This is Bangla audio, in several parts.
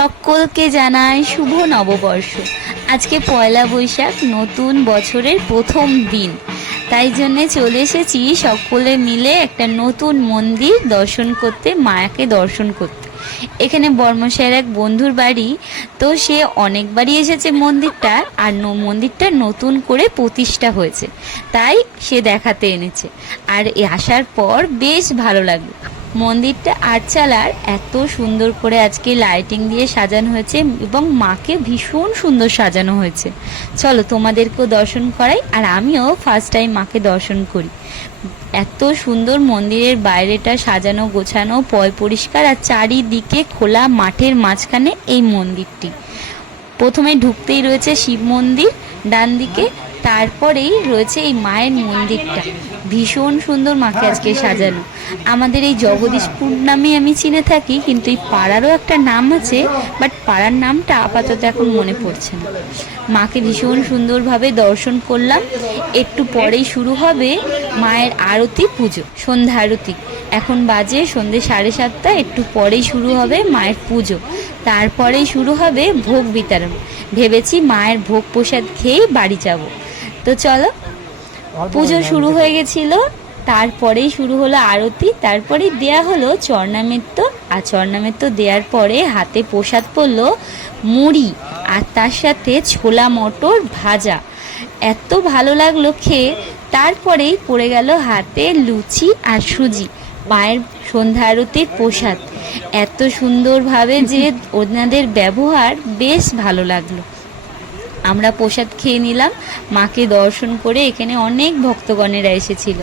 সকলকে জানাই শুভ নববর্ষ। আজকে পয়লা বৈশাখ, নতুন বছরের প্রথম দিন। তাই জন্যে চলে এসেছি সকলে মিলে একটা নতুন মন্দির দর্শন করতে, মায়াকে দর্শন করতে। এখানে বর্মশায়ের এক বন্ধুর বাড়ি, তো সে অনেকবারই এসেছে মন্দিরটা, আর মন্দিরটা নতুন করে প্রতিষ্ঠা হয়েছে, তাই সে দেখাতে এনেছে। আর আসার পর বেশ ভালো লাগলো। মন্দিরটা আটচালার, এত সুন্দর করে আজকে লাইটিং দিয়ে সাজানো হয়েছে এবং মাকে ভীষণ সুন্দর সাজানো হয়েছে। চলো তোমাদেরকেও দর্শন করাই, আর আমিও ফার্স্ট টাইম মাকে দর্শন করি। এত সুন্দর মন্দিরের বাইরেটা সাজানো গোছানো, পয় পরিষ্কার, আর চারিদিকে খোলা মাঠের মাঝখানে এই মন্দিরটি। প্রথমে ঢুকতেই রয়েছে শিব মন্দির ডান দিকে, তারপরেই রয়েছে এই মায়ের মন্দিরটা। ভীষণ সুন্দর মাকে আজকে সাজানো। আমাদের এই জগদীশপুর নামে আমি চিনে থাকি, কিন্তু এই পাড়ারও একটা নাম আছে, বাট পাড়ার নামটা আপাতত এখন মনে পড়ছে না। মাকে ভীষণ সুন্দরভাবে দর্শন করলাম। একটু পরেই শুরু হবে মায়ের আরতি, পুজো, সন্ধ্যা আরতি। এখন বাজে সন্ধ্যে 7:30, একটু পরেই শুরু হবে মায়ের পুজো, তারপরেই শুরু হবে ভোগ বিতরণ। ভেবেছি মায়ের ভোগ প্রসাদ খেয়েই বাড়ি যাব। তো চলো, পুজো শুরু হয়ে গেছিল, তারপরেই শুরু হলো আরতি, তারপরে দেয়া হলো চরণামৃত্য। আর চরণামৃত্য দেওয়ার পরে হাতে প্রসাদ পড়লো মুড়ি, আর তার সাথে ছোলা মটর ভাজা। এত ভালো লাগলো খেয়ে। তারপরেই পড়ে গেল হাতে লুচি আর সুজি, মায়ের সন্ধ্যা আরতির প্রসাদ। এত সুন্দরভাবে যে ওনাদের ব্যবহার, বেশ ভালো লাগলো। আমরা প্রসাদ খেয়ে নিলাম, মাকে দর্শন করে। এখানে অনেক ভক্তগণেরা এসেছিল,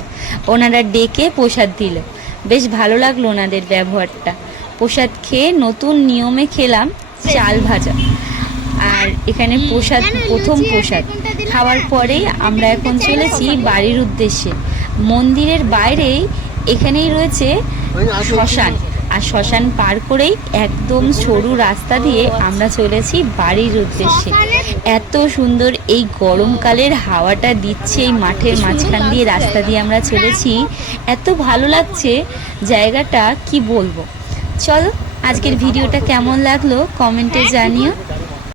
ওনারা ডেকে প্রসাদ দিল। বেশ ভালো লাগলো ওনাদের ব্যবহারটা। প্রসাদ খেয়ে নতুন নিয়মে খেলাম চাল ভাজা। আর এখানে প্রসাদ, প্রথম প্রসাদ খাওয়ার পরেই আমরা এখন চলেছি বাড়ির উদ্দেশ্যে। মন্দিরের বাইরেই এখানেই রয়েছে শ্মশান, আর শ্মশান পার করেই একদম সরু রাস্তা দিয়ে আমরা চলেছি বাড়ির উদ্দেশ্যে। এত সুন্দর এই গরমকালের হাওয়াটা দিচ্ছে এই মাঠের মাঝখান দিয়ে, রাস্তা দিয়ে আমরা চলেছি। এত ভালো লাগছে জায়গাটা, কি বলবো। চলো, আজকের ভিডিওটা কেমন লাগলো কমেন্টে জানিও।